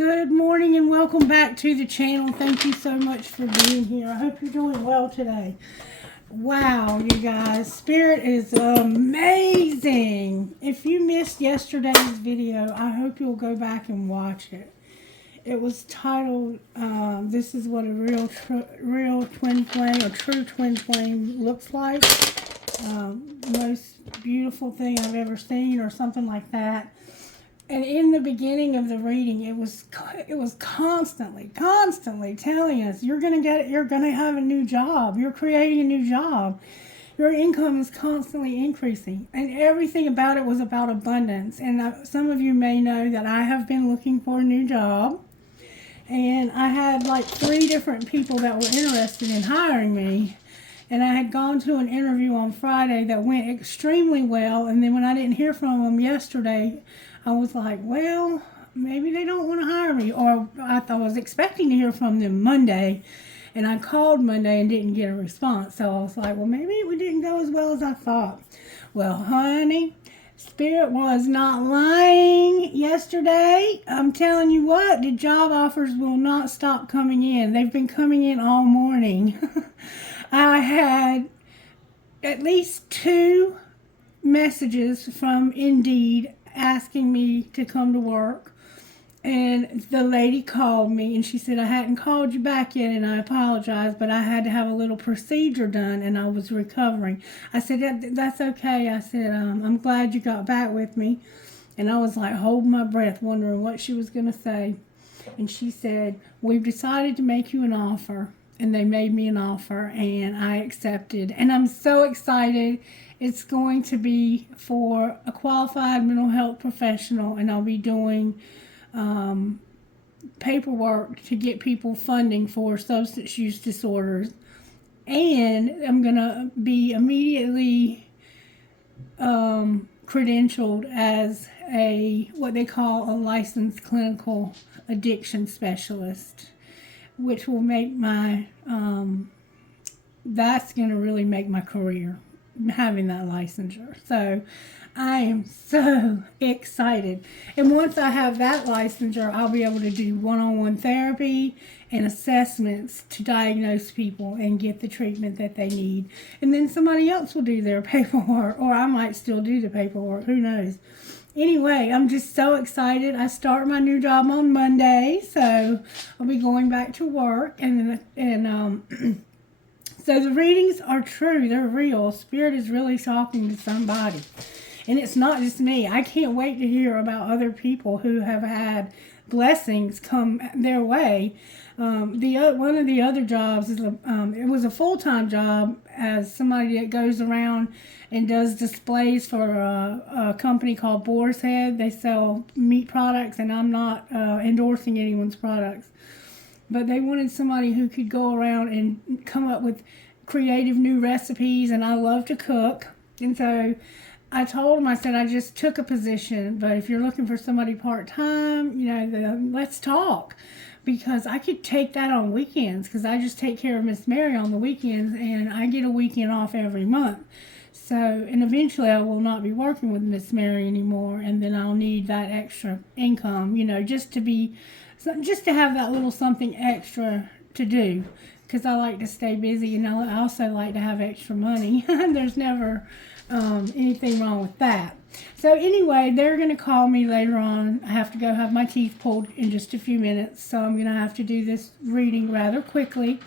Good morning and welcome back to the channel. Thank you so much for being here. I hope you're doing well today. Wow, you guys, Spirit is amazing. If you missed yesterday's video, I hope you'll go back and watch it. It was titled, This is what a real twin flame or true twin flame looks like. Most beautiful thing I've ever seen, or something like that. And in the beginning of the reading, it was constantly telling us, you're gonna have a new job. You're creating a new job. Your income is constantly increasing, and everything about it was about abundance. And some of you may know that I have been looking for a new job, and I had like 3 different people that were interested in hiring me. And I had gone to an interview on Friday that went extremely well. And then when I didn't hear from them yesterday, I was like, well, maybe they don't want to hire me. Or I was expecting to hear from them Monday. And I called Monday and didn't get a response. So I was like, well, maybe it didn't go as well as I thought. Well, honey, Spirit was not lying yesterday. I'm telling you what, the job offers will not stop coming in. They've been coming in all morning. I had at least 2 messages from Indeed asking me to come to work. And the lady called me and she said, I hadn't called you back yet and I apologize, but I had to have a little procedure done and I was recovering. I said, that's okay. I said, I'm glad you got back with me. And I was like holding my breath, wondering what she was going to say. And she said, we've decided to make you an offer. And they made me an offer and I accepted. And I'm so excited. It's going to be for a qualified mental health professional, and I'll be doing paperwork to get people funding for substance use disorders. And I'm going to be immediately credentialed as what they call a licensed clinical addiction specialist, which will make my, that's going to really make my career, having that licensure. So I am so excited. And once I have that licensure, I'll be able to do one-on-one therapy and assessments to diagnose people and get the treatment that they need. And then somebody else will do their paperwork, or I might still do the paperwork, who knows. Anyway, I'm just so excited. I start my new job on Monday, so I'll be going back to work. And so the readings are true. They're real. Spirit is really talking to somebody. And it's not just me. I can't wait to hear about other people who have had blessings come their way. One of the other jobs is it was a full-time job as somebody that goes around and does displays for a company called Boar's Head. They sell meat products, and I'm not endorsing anyone's products. But they wanted somebody who could go around and come up with creative new recipes, and I love to cook. And so I told them, I said, I just took a position, but if you're looking for somebody part-time, let's talk. Because I could take that on weekends, because I just take care of Miss Mary on the weekends, and I get a weekend off every month. So, and eventually I will not be working with Miss Mary anymore, and then I'll need that extra income, just to have that little something extra to do, because I like to stay busy, and I also like to have extra money. There's never anything wrong with that. So anyway, they're going to call me later on. I have to go have my teeth pulled in just a few minutes, so I'm going to have to do this reading rather quickly.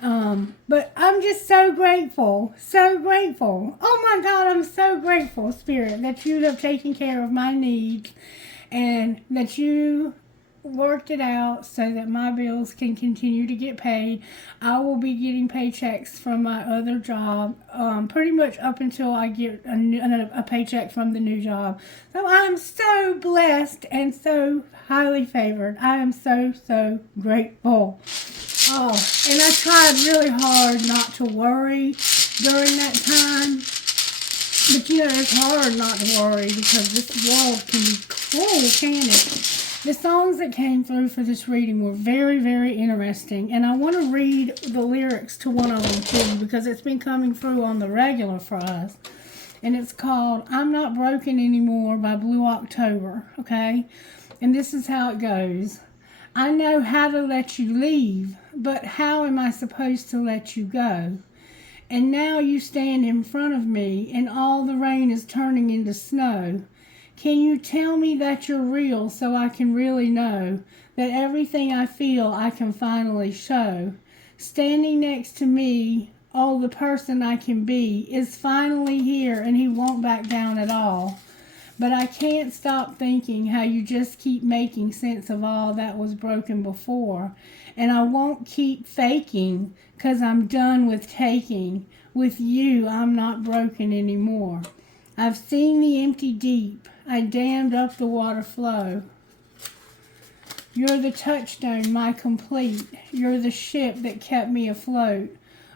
But I'm just so grateful, so grateful. Oh my God, I'm so grateful, Spirit, that you have taken care of my needs and that you worked it out so that my bills can continue to get paid. I will be getting paychecks from my other job pretty much up until I get a paycheck from the new job. So I'm so blessed and so highly favored. I am so, so grateful. Oh, and I tried really hard not to worry during that time. But it's hard not to worry because this world can be cruel, can't it? The songs that came through for this reading were very, very interesting. And I want to read the lyrics to one of them too, because it's been coming through on the regular for us. And it's called I'm Not Broken Anymore by Blue October, okay? And this is how it goes. I know how to let you leave, but how am I supposed to let you go? And now you stand in front of me, and all the rain is turning into snow. Can you tell me that you're real so I can really know that everything I feel I can finally show? Standing next to me, oh, the person I can be, is finally here, and he won't back down at all. But I can't stop thinking how you just keep making sense of all that was broken before. And I won't keep faking, 'cause I'm done with taking. With you, I'm not broken anymore. I've seen the empty deep. I dammed up the water flow. You're the touchstone, my complete. You're the ship that kept me afloat.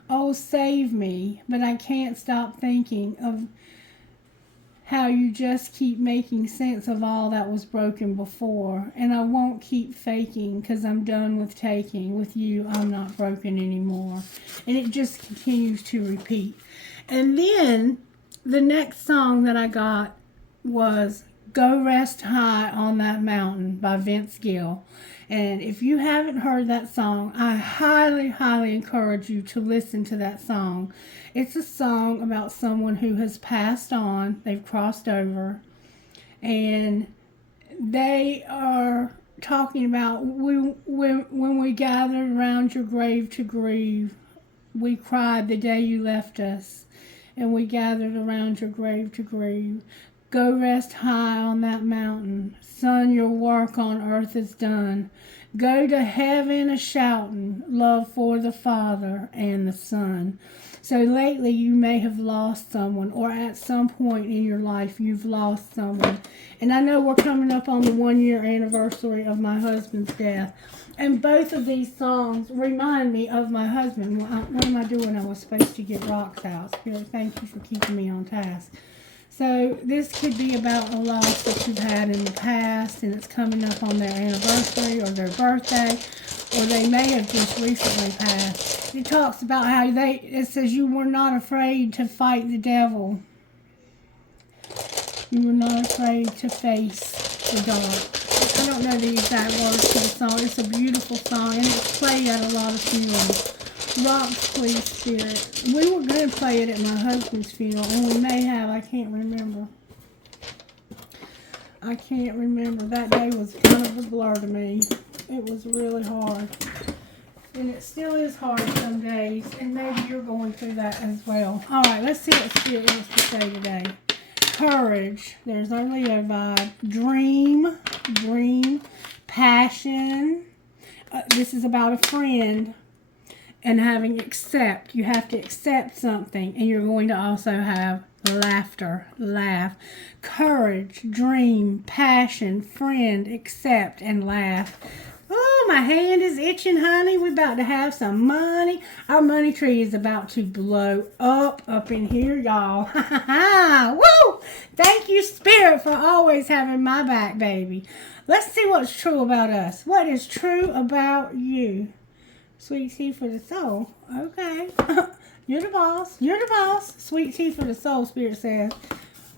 Oh, save me, but I can't stop thinking of how you just keep making sense of all that was broken before. And I won't keep faking, 'cause I'm done with taking. With you, I'm not broken anymore. And it just continues to repeat. And then the next song that I got was Go Rest High on That Mountain by Vince Gill. And if you haven't heard that song, I highly, highly encourage you to listen to that song. It's a song about someone who has passed on. They've crossed over. And they are talking about when we gathered around your grave to grieve. We cried the day you left us. And we gathered around your grave to grieve. Go rest high on that mountain. Son, your work on earth is done. Go to heaven a-shouting, love for the Father and the Son. So lately you may have lost someone, or at some point in your life you've lost someone. And I know we're coming up on the 1-year anniversary of my husband's death. And both of these songs remind me of my husband. What am I doing? I was supposed to get rocks out. Spirit, thank you for keeping me on task. So this could be about a loss that you've had in the past, and it's coming up on their anniversary or their birthday, or they may have just recently passed. It talks about how it says you were not afraid to fight the devil. You were not afraid to face the dark. I don't know the exact words to the song. It's a beautiful song, and it's played at a lot of funerals. Rocks, please, Spirit. We were going to play it at my husband's funeral, and we may have. I can't remember. That day was kind of a blur to me. It was really hard. And it still is hard some days, and maybe you're going through that as well. All right, let's see what Spirit wants to say today. Courage. There's our Leo vibe. Dream. Passion. This is about a friend. And having accept. You have to accept something. And you're going to also have laughter. Laugh. Courage. Dream. Passion. Friend. Accept. And laugh. Oh, my hand is itching, honey. We're about to have some money. Our money tree is about to blow up in here, y'all. Woo! Thank you, Spirit, for always having my back, baby. Let's see what's true about us. What is true about you? Sweet tea for the soul. Okay. You're the boss. You're the boss. Sweet tea for the soul, Spirit says.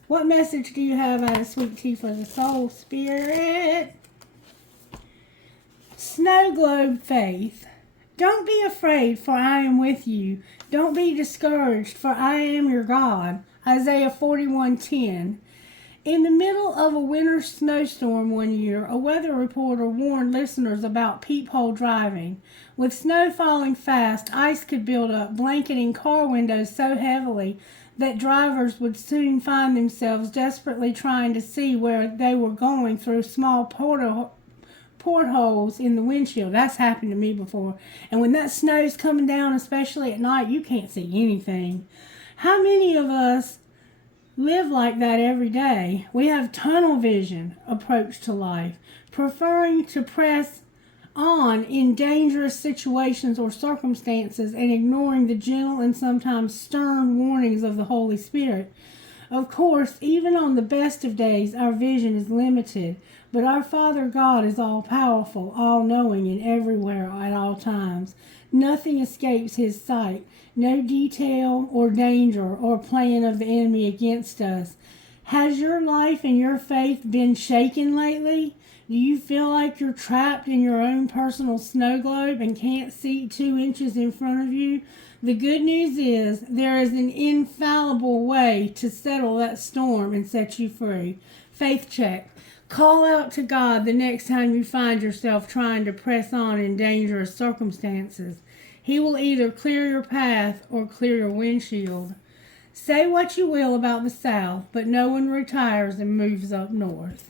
What message do you have out of sweet tea for the soul, Spirit? Snow globe faith. Don't be afraid, for I am with you. Don't be discouraged, for I am your God. Isaiah 41:10. In the middle of a winter snowstorm one year, a weather reporter warned listeners about peephole driving. With snow falling fast, ice could build up, blanketing car windows so heavily that drivers would soon find themselves desperately trying to see where they were going through small portholes in the windshield. That's happened to me before. And when that snow's coming down, especially at night, you can't see anything. How many of us live like that every day? We have tunnel vision approach to life, preferring to press on in dangerous situations or circumstances and ignoring the gentle and sometimes stern warnings of the Holy Spirit. Of course, even on the best of days, our vision is limited, but our Father God is all-powerful, all-knowing, and everywhere at all times. Nothing escapes His sight. No detail or danger or plan of the enemy against us. Has your life and your faith been shaken lately? Do you feel like you're trapped in your own personal snow globe and can't see 2 inches in front of you? The good news is there is an infallible way to settle that storm and set you free. Faith check. Call out to God the next time you find yourself trying to press on in dangerous circumstances. He will either clear your path or clear your windshield. Say what you will about the South, but no one retires and moves up north.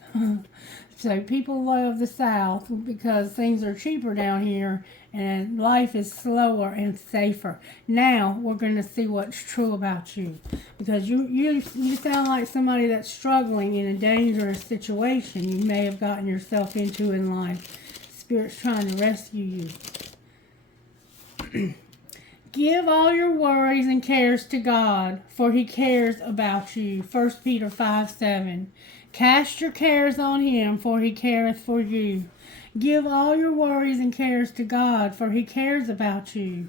So people love the South because things are cheaper down here and life is slower and safer. Now we're going to see what's true about you, because you sound like somebody that's struggling in a dangerous situation you may have gotten yourself into in life. Spirit's trying to rescue you. Give all your worries and cares to God, for He cares about you. 1 Peter 5:7. Cast your cares on Him, for He careth for you. Give all your worries and cares to God, for He cares about you.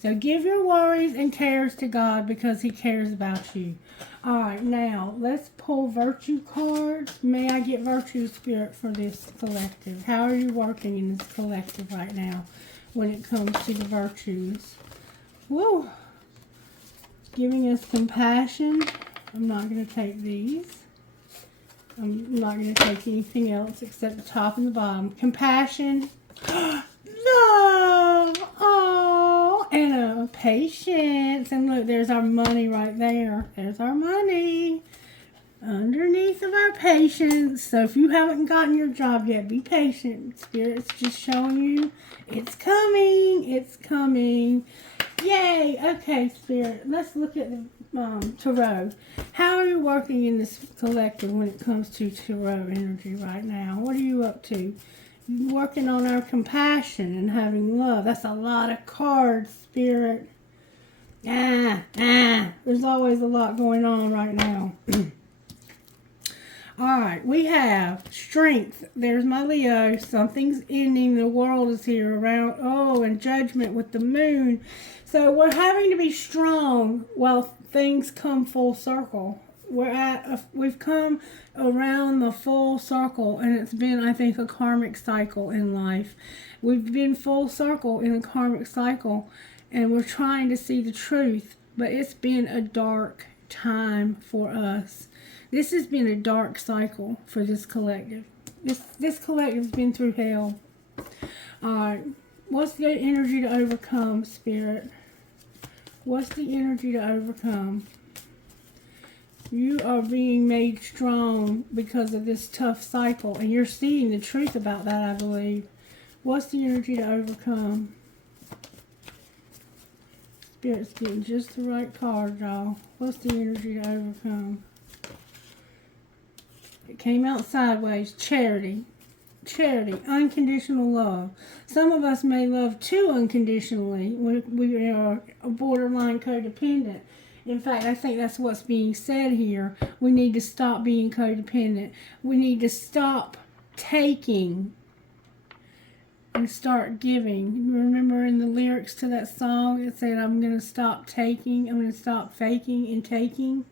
So give your worries and cares to God because He cares about you. All right, now let's pull virtue cards. May I get virtue spirit for this collective? How are you working in this collective right now when it comes to the virtues? Woo! Giving us compassion. I'm not going to take these. I'm not going to take anything else except the top and the bottom. Compassion. Love. Oh, and patience. And look, there's our money right there. There's our money underneath of our patience. So if you haven't gotten your job yet, be patient. Spirit's just showing you it's coming. It's coming. Yay! Okay, Spirit. Let's look at the tarot. How are you working in this collective when it comes to tarot energy right now? What are you up to? You're working on our compassion and having love. That's a lot of cards, Spirit. There's always a lot going on right now. Alright, we have strength. There's my Leo. Something's ending. The world is here around. Oh, and judgment with the moon. So we're having to be strong while things come full circle. We've come around the full circle, and it's been, I think, a karmic cycle in life. We've been full circle in a karmic cycle, and we're trying to see the truth, but it's been a dark time for us. This has been a dark cycle for this collective. This collective's been through hell. Alright, what's the energy to overcome, Spirit? What's the energy to overcome? You are being made strong because of this tough cycle, and you're seeing the truth about that, I believe. What's the energy to overcome? Spirit's getting just the right card, y'all. What's the energy to overcome? It came out sideways. Charity. Charity. Unconditional love. Some of us may love too unconditionally. We are borderline codependent. In fact, I think that's what's being said here. We need to stop being codependent. We need to stop taking and start giving. Remember in the lyrics to that song, it said, I'm going to stop taking. I'm going to stop faking and taking.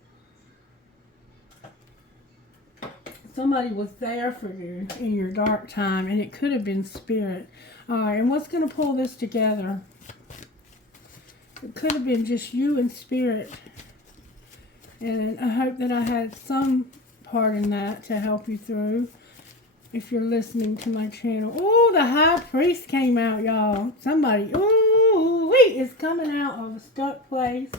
Somebody was there for you in your dark time, and it could have been Spirit. All right, and what's going to pull this together? It could have been just you and Spirit. And I hope that I had some part in that to help you through if you're listening to my channel. Oh, the High Priest came out, y'all. Somebody, is coming out of a stuck place.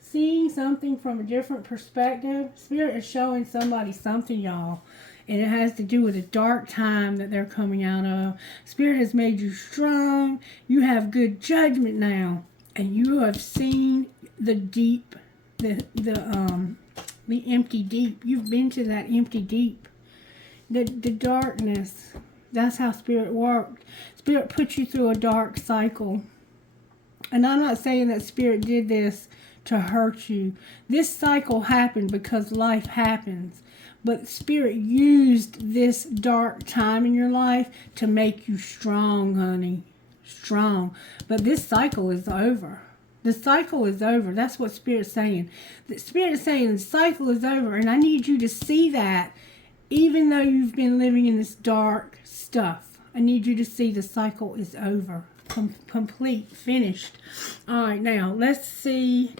Seeing something from a different perspective. Spirit is showing somebody something, y'all. And it has to do with a dark time that they're coming out of. Spirit has made you strong. You have good judgment now. And you have seen the deep, the empty deep. You've been to that empty deep. The darkness. That's how Spirit worked. Spirit put you through a dark cycle. And I'm not saying that Spirit did this to hurt you. This cycle happened because life happens. But Spirit used this dark time in your life to make you strong, honey. Strong. But this cycle is over. The cycle is over. That's what Spirit's saying. The Spirit is saying the cycle is over, and I need you to see that Even though you've been living in this dark stuff, I need you to see the cycle is over. Complete, finished. All right, now let's see.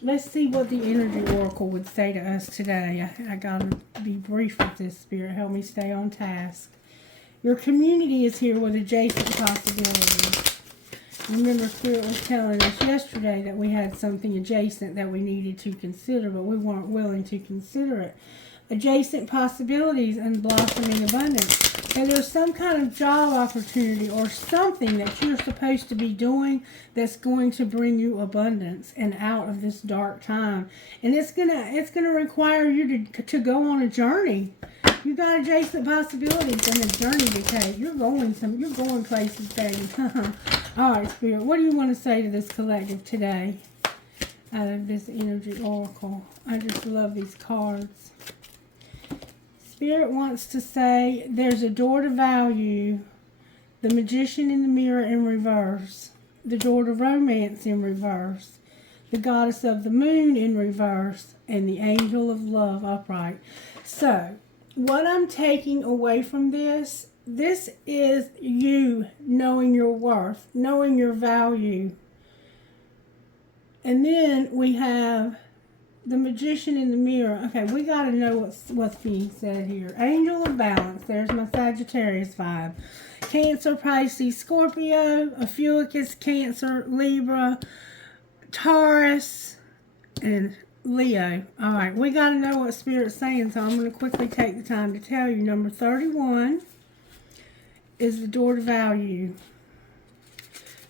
Let's see what the energy oracle would say to us today. I gotta be brief with this, Spirit. Help me stay on task. Your community is here with adjacent possibilities. Remember, Spirit was telling us yesterday that we had something adjacent that we needed to consider, but we weren't willing to consider it. Adjacent possibilities and blossoming abundance. And there's some kind of job opportunity or something that you're supposed to be doing that's going to bring you abundance and out of this dark time. And it's gonna require you to go on a journey. You got adjacent possibilities and a journey to take. You're going places, baby. All right, Spirit, what do you want to say to this collective today out of this energy oracle? I just love these cards. Spirit wants to say there's a door to value, the Magician in the mirror in reverse, the door to romance in reverse, the Goddess of the Moon in reverse, and the Angel of Love upright. So, what I'm taking away from this is you knowing your worth, knowing your value. And then we have the Magician in the mirror. Okay, we got to know what's being said here. Angel of Balance. There's my Sagittarius vibe. Cancer, Pisces, Scorpio, Ophiuchus, Cancer, Libra, Taurus, and Leo. All right, we got to know what Spirit's saying, so I'm going to quickly take the time to tell you. Number 31 is the door to value.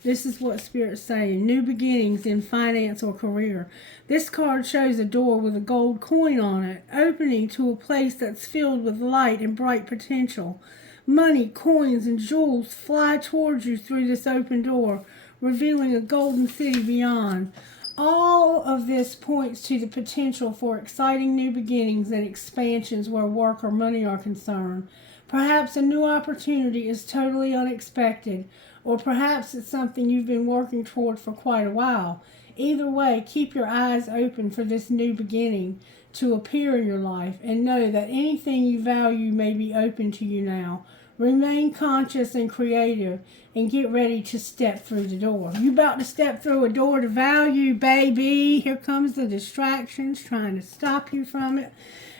This is what Spirit's saying. New beginnings in finance or career. This card shows a door with a gold coin on it, opening to a place that's filled with light and bright potential. Money, coins, and jewels fly towards you through this open door, revealing a golden city beyond. All of this points to the potential for exciting new beginnings and expansions where work or money are concerned. Perhaps a new opportunity is totally unexpected, or perhaps it's something you've been working toward for quite a while. Either way, keep your eyes open for this new beginning to appear in your life and know that anything you value may be open to you now. Remain conscious and creative and get ready to step through the door. You about to step through a door to value, baby. Here comes the distractions trying to stop you from it.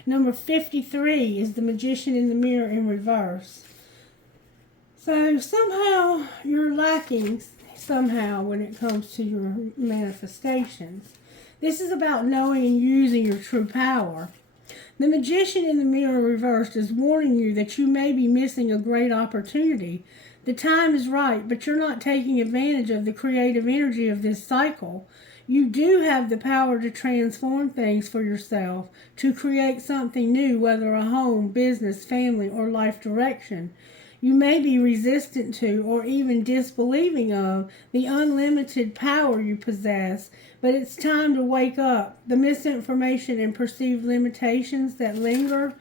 Number 53 is the Magician in the mirror in reverse. So somehow you're lacking when it comes to your manifestations. This is about knowing and using your true power. The Magician in the mirror reversed is warning you that you may be missing a great opportunity. The time is right, but you're not taking advantage of the creative energy of this cycle. You do have the power to transform things for yourself, to create something new, whether a home, business, family, or life direction. You may be resistant to or even disbelieving of the unlimited power you possess, but it's time to wake up. The misinformation and perceived limitations that linger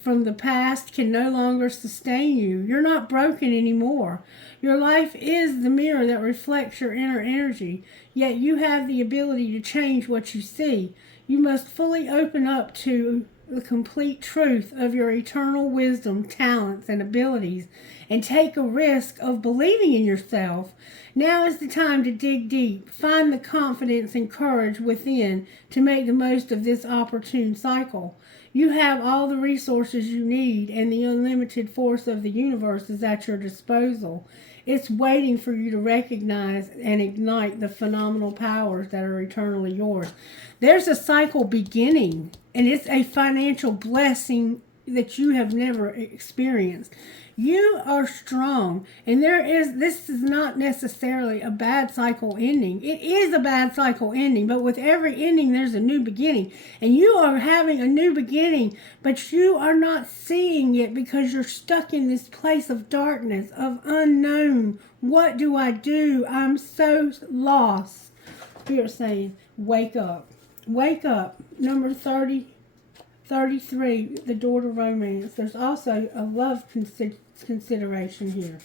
from the past can no longer sustain you. You're not broken anymore. Your life is the mirror that reflects your inner energy, yet you have the ability to change what you see. You must fully open up to the complete truth of your eternal wisdom, talents, and abilities, and take a risk of believing in yourself. Now is the time to dig deep. Find the confidence and courage within to make the most of this opportune cycle. You have all the resources you need, and the unlimited force of the universe is at your disposal. It's waiting for you to recognize and ignite the phenomenal powers that are eternally yours. There's a cycle beginning, and it's a financial blessing that you have never experienced. You are strong, and this is not necessarily a bad cycle ending. It is a bad cycle ending, but with every ending, there's a new beginning. And you are having a new beginning, but you are not seeing it because you're stuck in this place of darkness, of unknown. What do I do? I'm so lost. Spirit saying, wake up. Wake up. Number 33, the door to romance. There's also a love consideration here.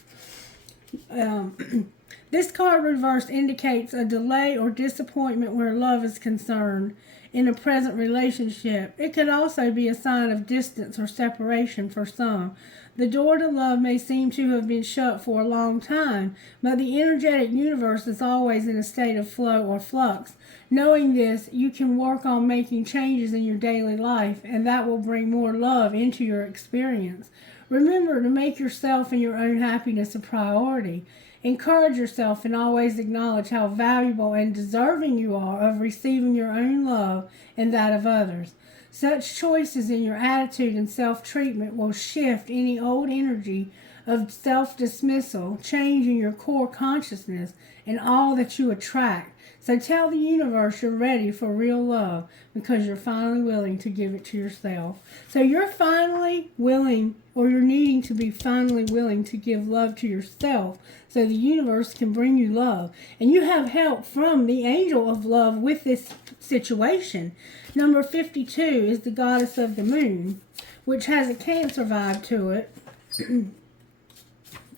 This card reversed indicates a delay or disappointment where love is concerned. in a present relationship. It could also be a sign of distance or separation for some. The door to love may seem to have been shut for a long time, but the energetic universe is always in a state of flow or flux. Knowing this, you can work on making changes in your daily life, and that will bring more love into your experience. Remember to make yourself and your own happiness a priority. Encourage yourself and always acknowledge how valuable and deserving you are of receiving your own love and that of others. Such choices in your attitude and self-treatment will shift any old energy of self-dismissal, changing your core consciousness and all that you attract. So tell the universe you're ready for real love because you're finally willing to give it to yourself. So you're finally willing, or you're needing to be finally willing to give love to yourself so the universe can bring you love. And you have help from the angel of love with this situation. Number 52 is the goddess of the moon, which has a Cancer vibe to it.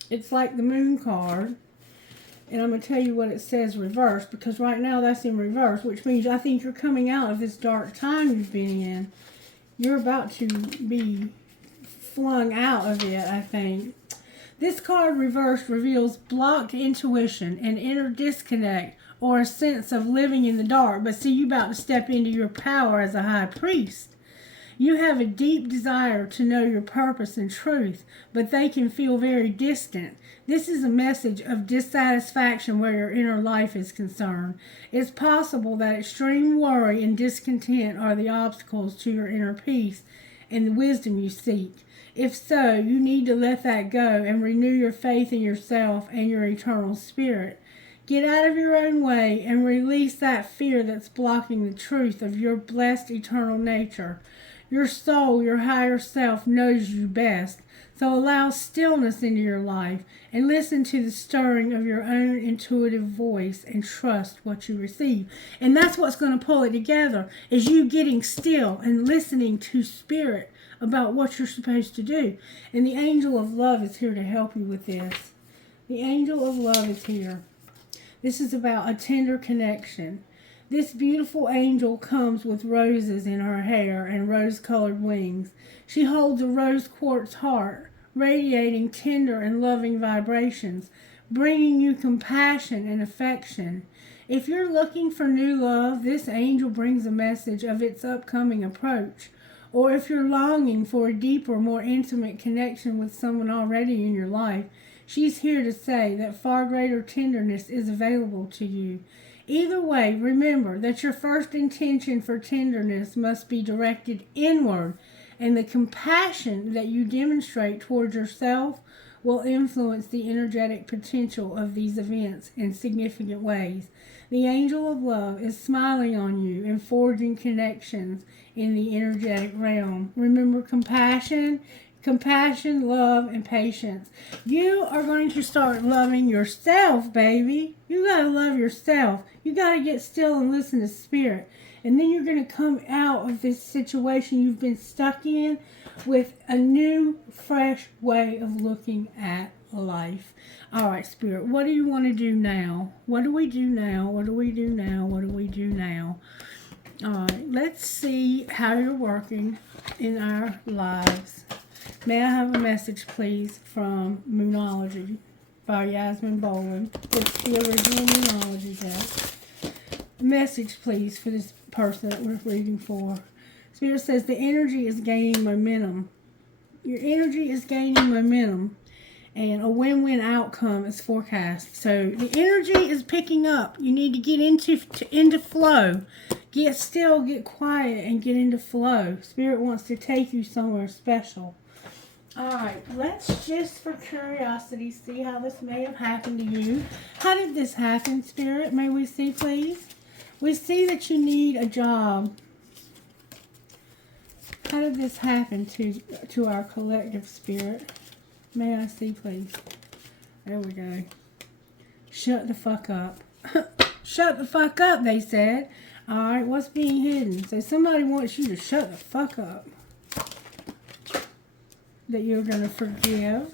It's like the moon card. And I'm going to tell you what it says reverse, because right now that's in reverse, which means I think you're coming out of this dark time you've been in. You're about to be flung out of it, I think. This card reversed reveals blocked intuition, an inner disconnect, or a sense of living in the dark. But see, you're about to step into your power as a high priest. You have a deep desire to know your purpose and truth, but they can feel very distant. This is a message of dissatisfaction where your inner life is concerned. It's possible that extreme worry and discontent are the obstacles to your inner peace and the wisdom you seek. If so, you need to let that go and renew your faith in yourself and your eternal spirit. Get out of your own way and release that fear that's blocking the truth of your blessed eternal nature. Your soul, your higher self, knows you best. So allow stillness into your life and listen to the stirring of your own intuitive voice and trust what you receive. And that's what's going to pull it together, is you getting still and listening to spirit about what you're supposed to do. And the angel of love is here to help you with this. The angel of love is here. This is about a tender connection. This beautiful angel comes with roses in her hair and rose-colored wings. She holds a rose quartz heart, radiating tender and loving vibrations, bringing you compassion and affection. If you're looking for new love, this angel brings a message of its upcoming approach. Or if you're longing for a deeper, more intimate connection with someone already in your life, she's here to say that far greater tenderness is available to you. Either way, remember that your first intention for tenderness must be directed inward, and the compassion that you demonstrate towards yourself will influence the energetic potential of these events in significant ways. The angel of love is smiling on you and forging connections in the energetic realm. Remember compassion, love, and patience. You are going to start loving yourself, baby. You got to love yourself. You got to get still and listen to spirit. And then you're going to come out of this situation you've been stuck in with a new, fresh way of looking at life. All right, spirit, what do you want to do now? What do we do now? What do we do now? What do we do now? All right, let's see how you're working in our lives. May I have a message, please, from Moonology by Yasmin Boland. It's the original Moonology deck. Message, please, for this person that we're reading for. Spirit says the energy is gaining momentum. Your energy is gaining momentum, and a win-win outcome is forecast. So the energy is picking up. You need to get into flow. Get still, get quiet, and get into flow. Spirit wants to take you somewhere special. Alright, let's just for curiosity see how this may have happened to you. How did this happen, Spirit? May we see, please? We see that you need a job. How did this happen to our collective, Spirit? May I see, please? There we go. Shut the fuck up. Shut the fuck up, they said. Alright, what's being hidden? So somebody wants you to shut the fuck up. That you're going to forgive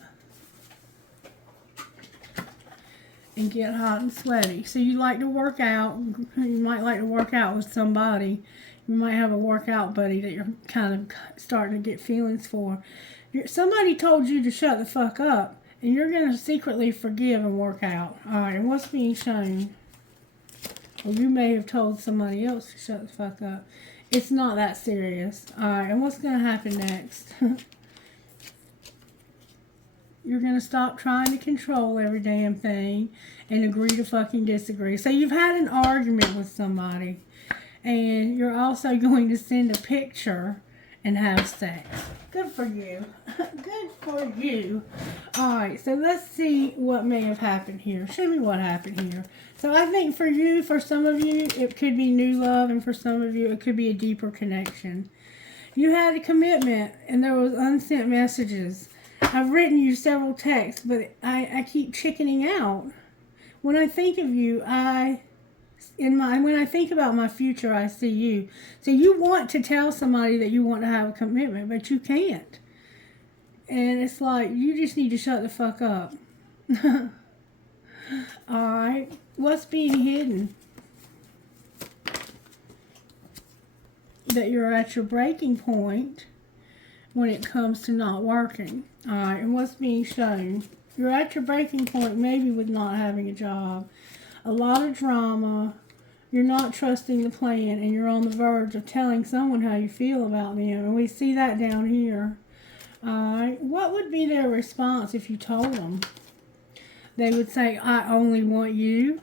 and get hot and sweaty. So you like to work out. You might like to work out with somebody. You might have a workout buddy that you're kind of starting to get feelings for. Somebody told you to shut the fuck up, and you're going to secretly forgive and work out. All right, and what's being shown? Or you may have told somebody else to shut the fuck up. It's not that serious. All right, and what's going to happen next? You're going to stop trying to control every damn thing and agree to fucking disagree. So you've had an argument with somebody, and you're also going to send a picture and have sex. Good for you. Good for you. Alright, so let's see what may have happened here. Show me what happened here. So I think for you, for some of you, it could be new love, and for some of you, it could be a deeper connection. You had a commitment, and there was unsent messages. I've written you several texts, but I keep chickening out. When I think of you, when I think about my future, I see you. So you want to tell somebody that you want to have a commitment, but you can't. And it's like, you just need to shut the fuck up. Alright, what's being hidden? That you're at your breaking point when it comes to not working. Alright, and what's being shown? You're at your breaking point maybe with not having a job. A lot of drama. You're not trusting the plan, and you're on the verge of telling someone how you feel about them. And we see that down here. Alright, what would be their response if you told them? They would say, I only want you.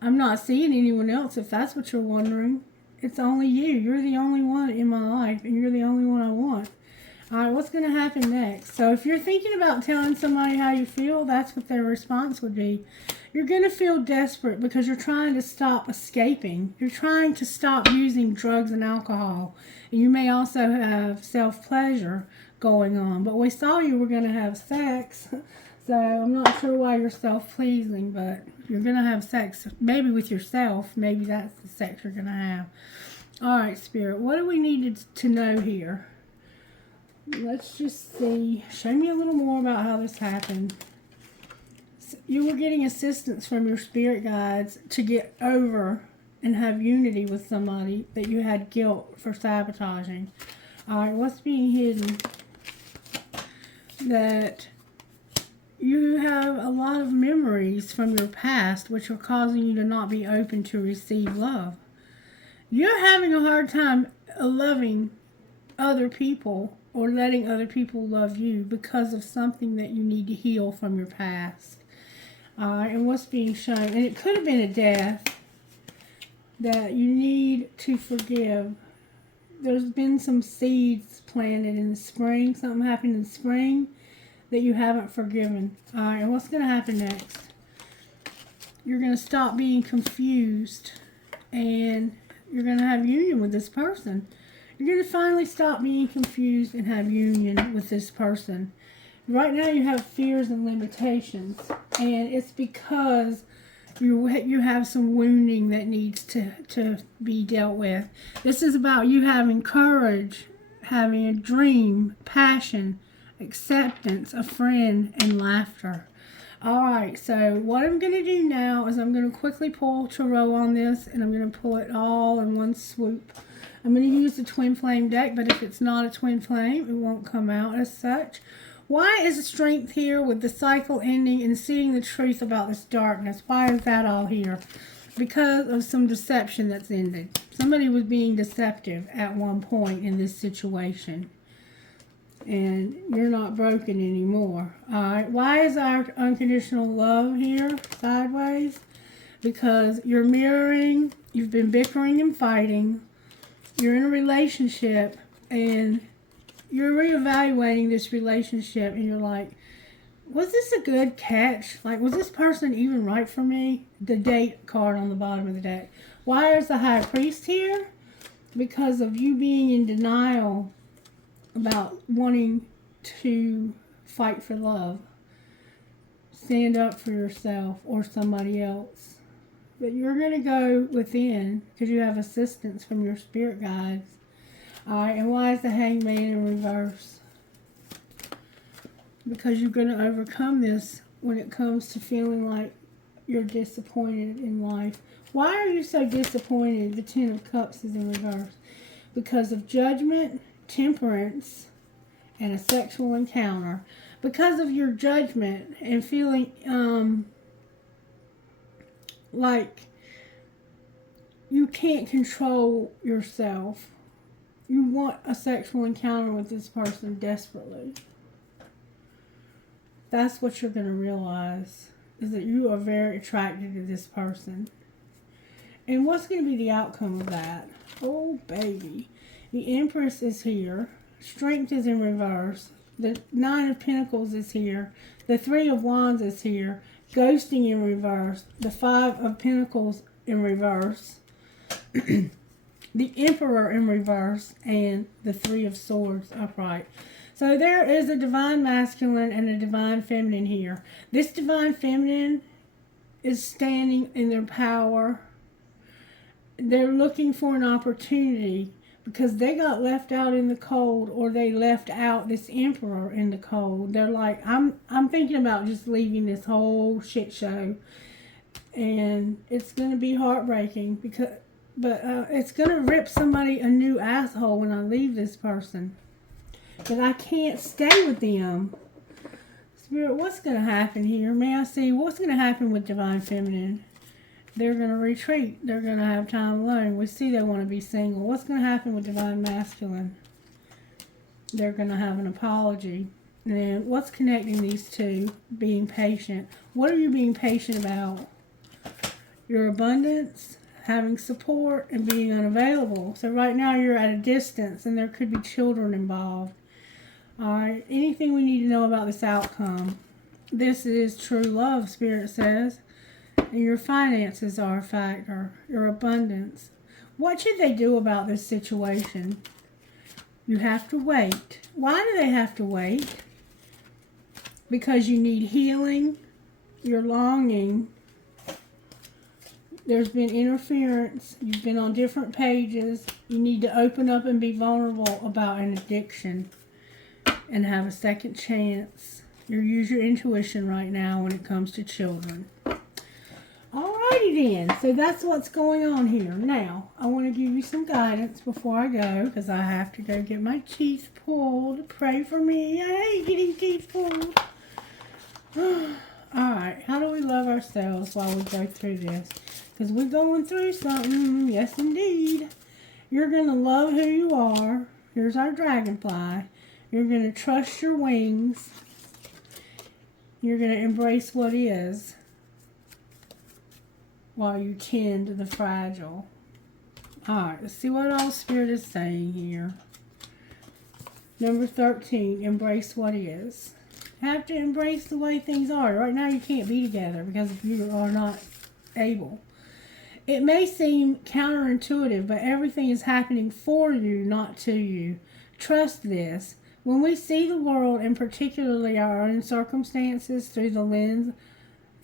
I'm not seeing anyone else, if that's what you're wondering. It's only you. You're the only one in my life, and you're the only one I want. Alright, what's going to happen next? So if you're thinking about telling somebody how you feel, that's what their response would be. You're going to feel desperate because you're trying to stop escaping. You're trying to stop using drugs and alcohol. And you may also have self-pleasure going on. But we saw you were going to have sex. So I'm not sure why you're self-pleasing, but you're going to have sex. Maybe with yourself. Maybe that's the sex you're going to have. Alright, Spirit, what do we need to know here? Let's just see. Show me a little more about how this happened. You were getting assistance from your spirit guides to get over and have unity with somebody that you had guilt for sabotaging. Alright, what's being hidden? That you have a lot of memories from your past which are causing you to not be open to receive love. You're having a hard time loving other people or letting other people love you because of something that you need to heal from your past. And what's being shown, and it could have been a death that you need to forgive. There's been some seeds planted in the spring. Something happened in the spring that you haven't forgiven. Alright, and what's going to happen next? You're going to stop being confused, and you're going to have union with this person. You're going to finally stop being confused and have union with this person. Right now you have fears and limitations, and it's because you have some wounding that needs to be dealt with. This is about you having courage, having a dream, passion, acceptance, a friend, and laughter. Alright, so what I'm going to do now is I'm going to quickly pull tarot on this, and I'm going to pull it all in one swoop. I'm going to use the Twin Flame deck, but if it's not a Twin Flame, it won't come out as such. Why is the strength here with the cycle ending and seeing the truth about this darkness? Why is that all here? Because of some deception that's ended. Somebody was being deceptive at one point in this situation. And you're not broken anymore. Alright, why is our unconditional love here sideways? Because you're mirroring, you've been bickering and fighting. You're in a relationship and you're reevaluating this relationship, and you're like, was this a good catch? Like, was this person even right for me? The date card on the bottom of the deck. Why is the High Priest here? Because of you being in denial about wanting to fight for love. Stand up for yourself or somebody else. But you're going to go within because you have assistance from your spirit guides. Alright, and why is the Hangman in reverse? Because you're going to overcome this when it comes to feeling like you're disappointed in life. Why are you so disappointed? The Ten of Cups is in reverse. because of judgment, temperance, and a sexual encounter. Because of your judgment and feeling like you can't control yourself. You want a sexual encounter with this person desperately. That's what you're going to realize, is that you are very attracted to this person. And what's going to be the outcome of that? Oh, baby. The Empress is here. Strength is in reverse. The Nine of Pentacles is here. The Three of Wands is here. Ghosting in reverse. The Five of Pentacles in reverse. The Emperor in reverse. And the Three of Swords upright. So there is a divine masculine and a divine feminine here. This divine feminine is standing in their power. They're looking for an opportunity because they got left out in the cold, or they left out this Emperor in the cold. They're like, I'm thinking about just leaving this whole shit show, and it's going to be heartbreaking but it's going to rip somebody a new asshole when I leave this person. But I can't stay with them. Spirit, what's going to happen here? May I see what's going to happen with divine feminine? They're going to retreat. They're going to have time alone. We see they want to be single. What's going to happen with divine masculine? They're going to have an apology. And then what's connecting these two? Being patient. What are you being patient about? Your abundance, having support, and being unavailable. So right now you're at a distance and there could be children involved. Alright, anything we need to know about this outcome? This is true love, Spirit says. And your finances are a factor. Your abundance. What should they do about this situation? You have to wait. Why do they have to wait? Because you need healing. You're longing. There's been interference. You've been on different pages. You need to open up and be vulnerable about an addiction and have a second chance. You use your intuition right now when it comes to children. Alrighty then, so that's what's going on here. Now, I want to give you some guidance before I go, because I have to go get my teeth pulled. Pray for me. I hate getting teeth pulled. Alright, how do we love ourselves while we go through this? Because we're going through something. Yes, indeed. You're going to love who you are. Here's our dragonfly. You're going to trust your wings. You're going to embrace what is, while you tend to the fragile. Alright, let's see what all Spirit is saying here. Number 13, embrace what is. You have to embrace the way things are. Right now you can't be together because you are not able. It may seem counterintuitive, but everything is happening for you, not to you. Trust this. When we see the world, and particularly our own circumstances, through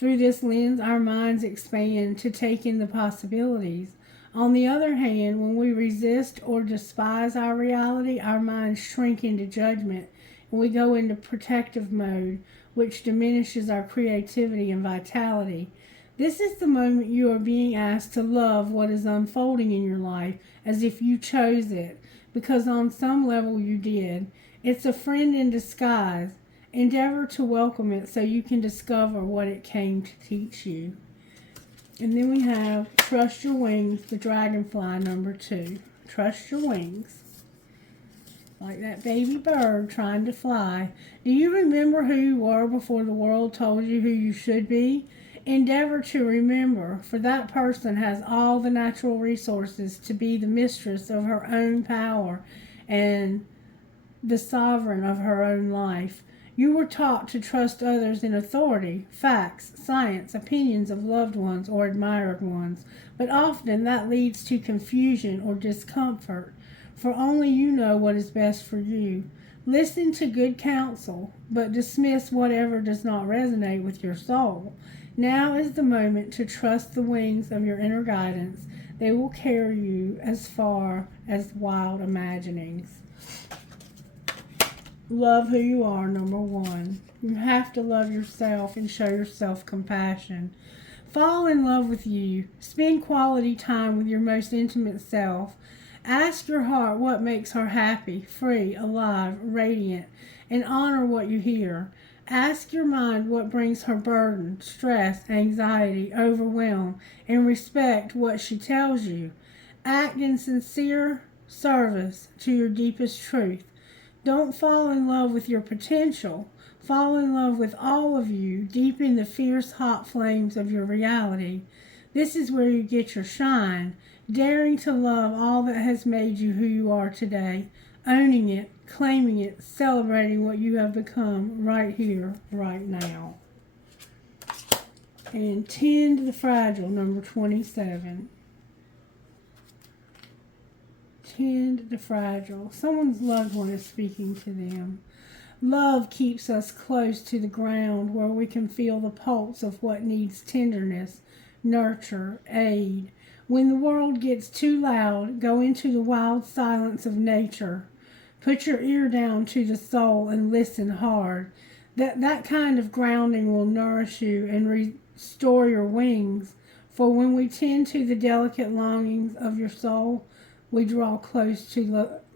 this lens, our minds expand to take in the possibilities. On the other hand, when we resist or despise our reality, our minds shrink into judgment, and we go into protective mode, which diminishes our creativity and vitality. This is the moment you are being asked to love what is unfolding in your life as if you chose it, because on some level you did. It's a friend in disguise. Endeavor to welcome it so you can discover what it came to teach you. And then we have trust your wings, the dragonfly, number 2. Trust your wings. Like that baby bird trying to fly. Do you remember who you were before the world told you who you should be? Endeavor to remember, for that person has all the natural resources to be the mistress of her own power and the sovereign of her own life. You were taught to trust others in authority, facts, science, opinions of loved ones or admired ones, but often that leads to confusion or discomfort, for only you know what is best for you. Listen to good counsel, but dismiss whatever does not resonate with your soul. Now is the moment to trust the wings of your inner guidance. They will carry you as far as wild imaginings. Love who you are, number 1. You have to love yourself and show yourself compassion. Fall in love with you. Spend quality time with your most intimate self. Ask your heart what makes her happy, free, alive, radiant, and honor what you hear. Ask your mind what brings her burden, stress, anxiety, overwhelm, and respect what she tells you. Act in sincere service to your deepest truth. Don't fall in love with your potential. Fall in love with all of you, deep in the fierce hot flames of your reality. This is where you get your shine, daring to love all that has made you who you are today, owning it, claiming it, celebrating what you have become right here, right now. And tend the fragile, number 27. Tend the fragile. Someone's loved one is speaking to them. Love keeps us close to the ground where we can feel the pulse of what needs tenderness, nurture, aid. When the world gets too loud, go into the wild silence of nature. Put your ear down to the soul and listen hard. That kind of grounding will nourish you and restore your wings. For when we tend to the delicate longings of your soul, we draw close to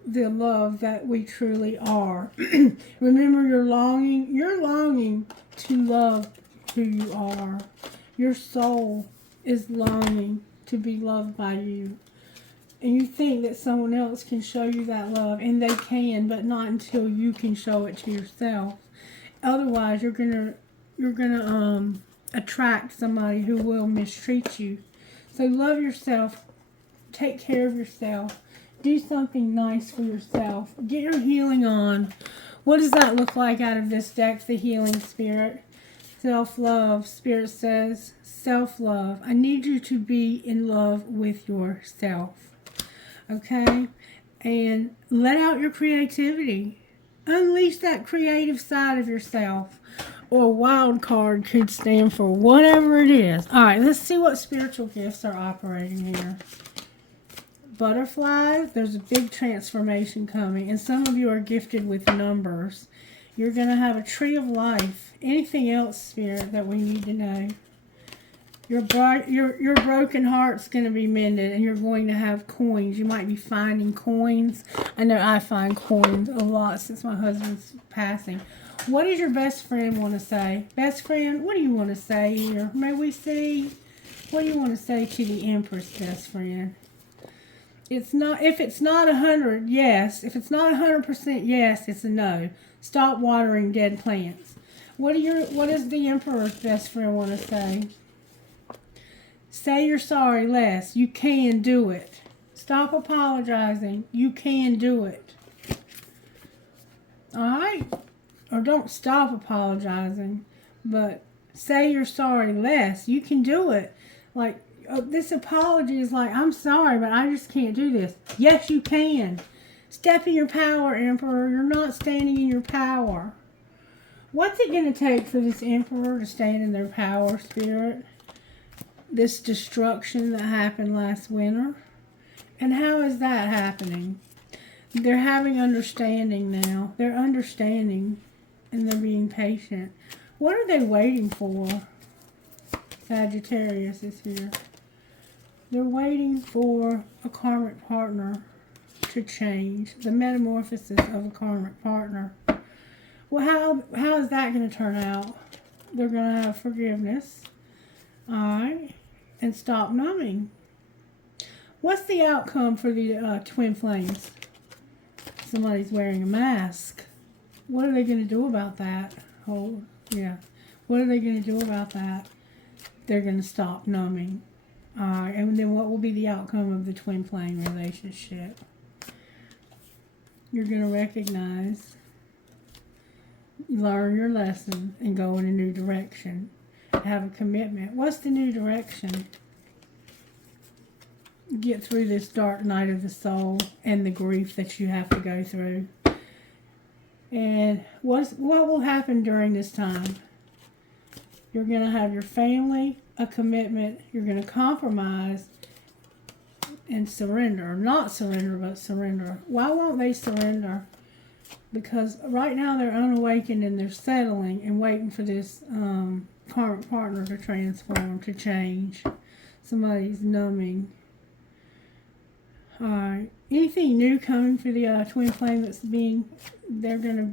the love that we truly are. Remember, you're longing to love who you are. Your soul is longing to be loved by you. And you think that someone else can show you that love, and they can, but not until you can show it to yourself. Otherwise, you're gonna attract somebody who will mistreat you. So love yourself. Take care of yourself. Do something nice for yourself. Get your healing on. What does that look like out of this deck, the healing spirit? Self-love. Spirit says, self-love. I need you to be in love with yourself. Okay? And let out your creativity. Unleash that creative side of yourself. Or wild card could stand for whatever it is. All right, let's see what spiritual gifts are operating here. Butterflies, there's a big transformation coming, and some of you are gifted with numbers. You're going to have a tree of life. Anything else, Spirit, that we need to know? Your broken heart's going to be mended, and you're going to have coins. You might be finding coins. I know I find coins a lot since my husband's passing. What does your best friend want to say? Best friend, what do you want to say here? May we see? What do you want to say to the Empress, best friend? If it's not 100, yes. If it's not 100% yes, it's a no. Stop watering dead plants. What does the Emperor's best friend want to say? Say you're sorry less. You can do it. Stop apologizing. You can do it. Alright? Or don't stop apologizing, but say you're sorry less. You can do it. Like, this apology is like, I'm sorry, but I just can't do this. Yes, you can. Step in your power, Emperor. You're not standing in your power. What's it going to take for this Emperor to stand in their power, Spirit? This destruction that happened last winter. And how is that happening? They're having understanding now. They're understanding and they're being patient. What are they waiting for? Sagittarius is here. They're waiting for a karmic partner to change. The metamorphosis of a karmic partner. Well, how is that going to turn out? They're going to have forgiveness. Alright. And stop numbing. What's the outcome for the twin flames? Somebody's wearing a mask. What are they going to do about that? Oh, yeah. What are they going to do about that? They're going to stop numbing. And then what will be the outcome of the twin flame relationship? You're going to recognize, learn your lesson, and go in a new direction. Have a commitment. What's the new direction? Get through this dark night of the soul and the grief that you have to go through. And what will happen during this time? You're going to have your family, a commitment. You're going to compromise and surrender. Not surrender, but surrender. Why won't they surrender? Because right now they're unawakened and they're settling and waiting for this karmic partner to transform, to change. Somebody's numbing. Alright. Anything new coming for the twin flame they're going to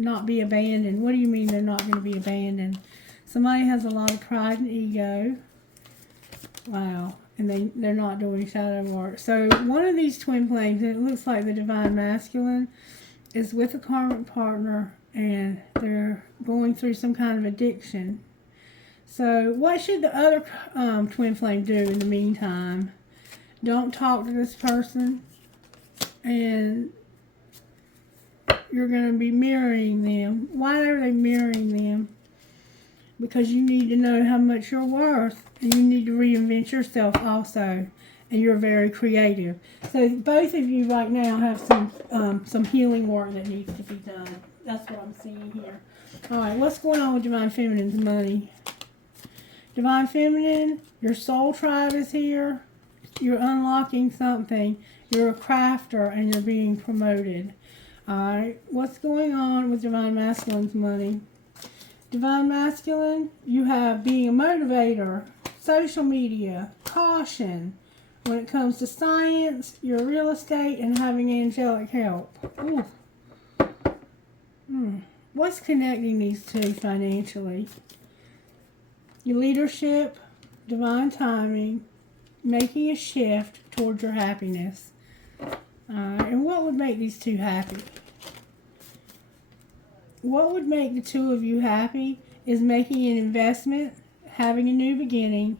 not be abandoned? What do you mean they're not going to be abandoned? Somebody has a lot of pride and ego. Wow. And they're not doing shadow work. So one of these twin flames, it looks like the divine masculine, is with a karmic partner and they're going through some kind of addiction. So what should the other twin flame do in the meantime? Don't talk to this person, and you're going to be mirroring them. Why are they mirroring them? Because you need to know how much you're worth, and you need to reinvent yourself also, and you're very creative. So both of you right now have some healing work that needs to be done. That's what I'm seeing here. All right, what's going on with Divine Feminine's money? Divine Feminine, your soul tribe is here. You're unlocking something. You're a crafter and you're being promoted. Alright, what's going on with Divine Masculine's money? Divine Masculine, you have being a motivator, social media, caution. When it comes to science, your real estate, and having angelic help. Ooh. What's connecting these two financially? Your leadership, divine timing, making a shift towards your happiness. And what would make these two happy? What would make the two of you happy is making an investment, having a new beginning,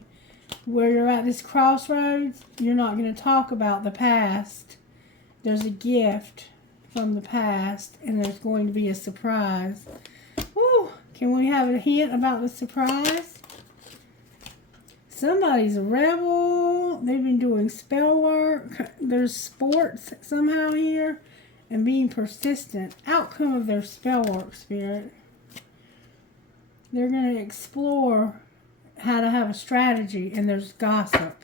where you're at this crossroads. You're not going to talk about the past. There's a gift from the past, and there's going to be a surprise. Woo! Can we have a hint about the surprise? Somebody's a rebel. They've been doing spell work. There's sports somehow here. And being persistent. Outcome of their spell work, Spirit. They're going to explore how to have a strategy. And there's gossip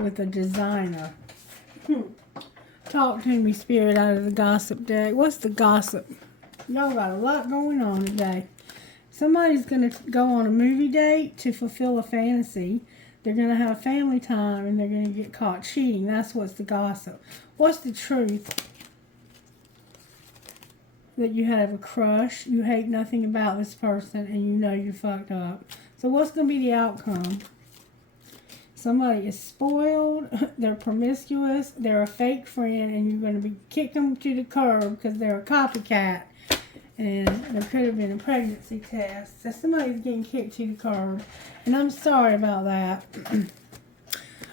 with a designer. Talk to me, Spirit, out of the gossip deck. What's the gossip? Y'all got a lot going on today. Somebody's going to go on a movie date to fulfill a fantasy. They're going to have family time and they're going to get caught cheating. That's what's the gossip. What's the truth? That you have a crush, you hate nothing about this person, and you know you fucked up. So what's going to be the outcome? Somebody is spoiled, they're promiscuous, they're a fake friend, and you're going to be kicking them to the curb because they're a copycat. And there could have been a pregnancy test. So somebody's getting kicked to the curb. And I'm sorry about that.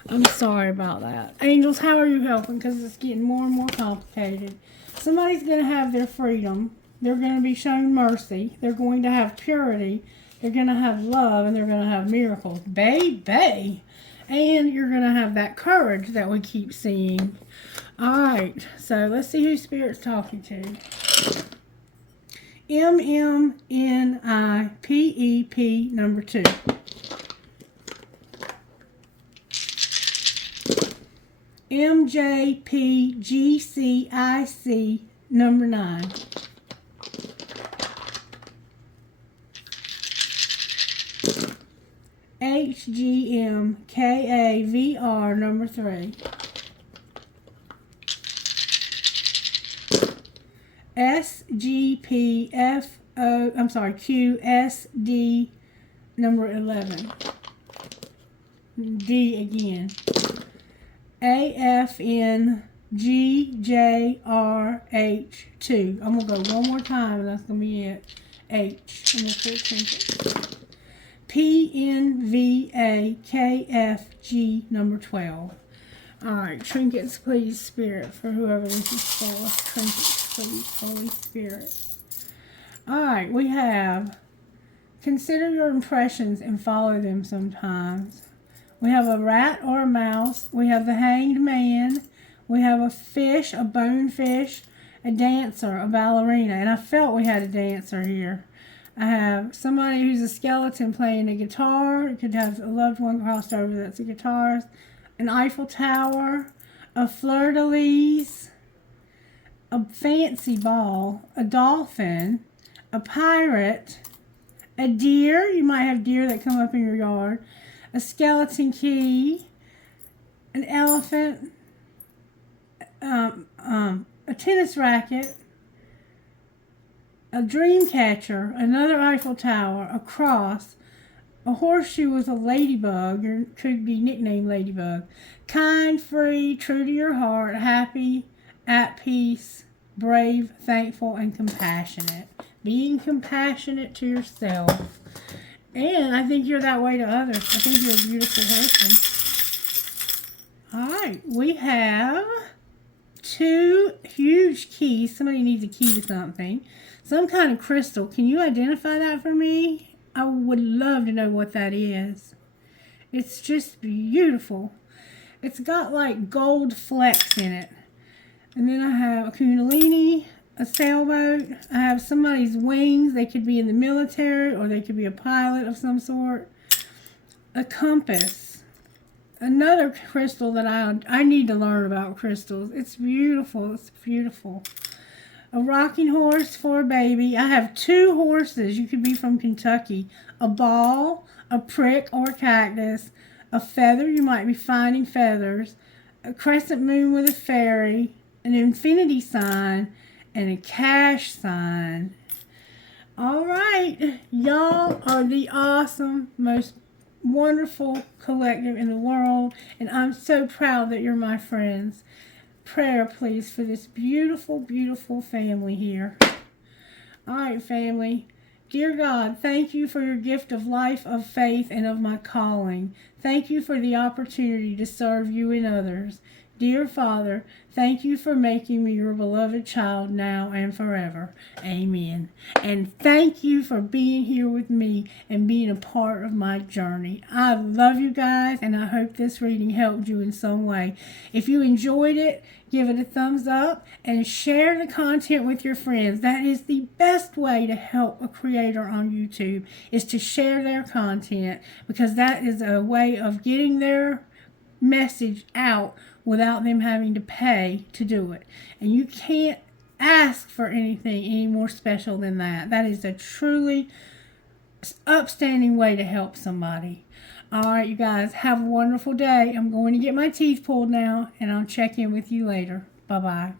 I'm sorry about that. Angels, how are you helping? Because it's getting more and more complicated. Somebody's going to have their freedom. They're going to be shown mercy. They're going to have purity. They're going to have love. And they're going to have miracles. Baby. And you're going to have that courage that we keep seeing. Alright. So let's see who Spirit's talking to. MMNIPEP number 2. MJPGCIC number 9. HGMKAVR number 3. QSD number 11. D again. AFNGJRH2. I'm going to go one more time and that's going to be it. H. I'm going to put trinket. PNVAKFG number 12. Alright, trinkets please, Spirit, for whoever this is for. Trinkets please, Holy Spirit. Alright, we have consider your impressions and follow them sometimes. We have a rat or a mouse. We have the hanged man. We have a fish, a bonefish, a dancer, a ballerina. And I felt we had a dancer here. I have somebody who's a skeleton playing a guitar. It could have a loved one crossed over that's a guitarist. An Eiffel Tower, a fleur-de-lis, a fancy ball, a dolphin, a pirate, a deer. You might have deer that come up in your yard. A skeleton key, an elephant, a tennis racket, a dream catcher, another Eiffel Tower, a cross, a horseshoe with a ladybug, or could be nicknamed Ladybug. Kind, free, true to your heart, happy, at peace, brave, thankful, and compassionate. Being compassionate to yourself. And I think you're that way to others. I think you're a beautiful person. Alright, we have 2 huge keys. Somebody needs a key to something. Some kind of crystal. Can you identify that for me? I would love to know what that is. It's just beautiful. It's got like gold flecks in it. And then I have a kundalini, a sailboat. I have somebody's wings. They could be in the military or they could be a pilot of some sort. A compass. Another crystal that I need to learn about crystals. It's beautiful. It's beautiful. A rocking horse for a baby. I have 2 horses. You could be from Kentucky. A ball, a prick or a cactus, a feather. You might be finding feathers. A crescent moon with a fairy, an infinity sign, and a cash sign. All right. Y'all are the awesome, most wonderful collective in the world, and I'm so proud that you're my friends. Prayer, please, for this beautiful, beautiful family here. All right, family. Dear God, thank you for your gift of life, of faith, and of my calling. Thank you for the opportunity to serve you and others. Dear Father, thank you for making me your beloved child now and forever. Amen. And thank you for being here with me and being a part of my journey. I love you guys, and I hope this reading helped you in some way. If you enjoyed it, give it a thumbs up and share the content with your friends. That is the best way to help a creator on YouTube, is to share their content, because that is a way of getting their message out without them having to pay to do it. And you can't ask for anything any more special than that. That is a truly upstanding way to help somebody. All right, you guys, have a wonderful day. I'm going to get my teeth pulled now, and I'll check in with you later. Bye-bye.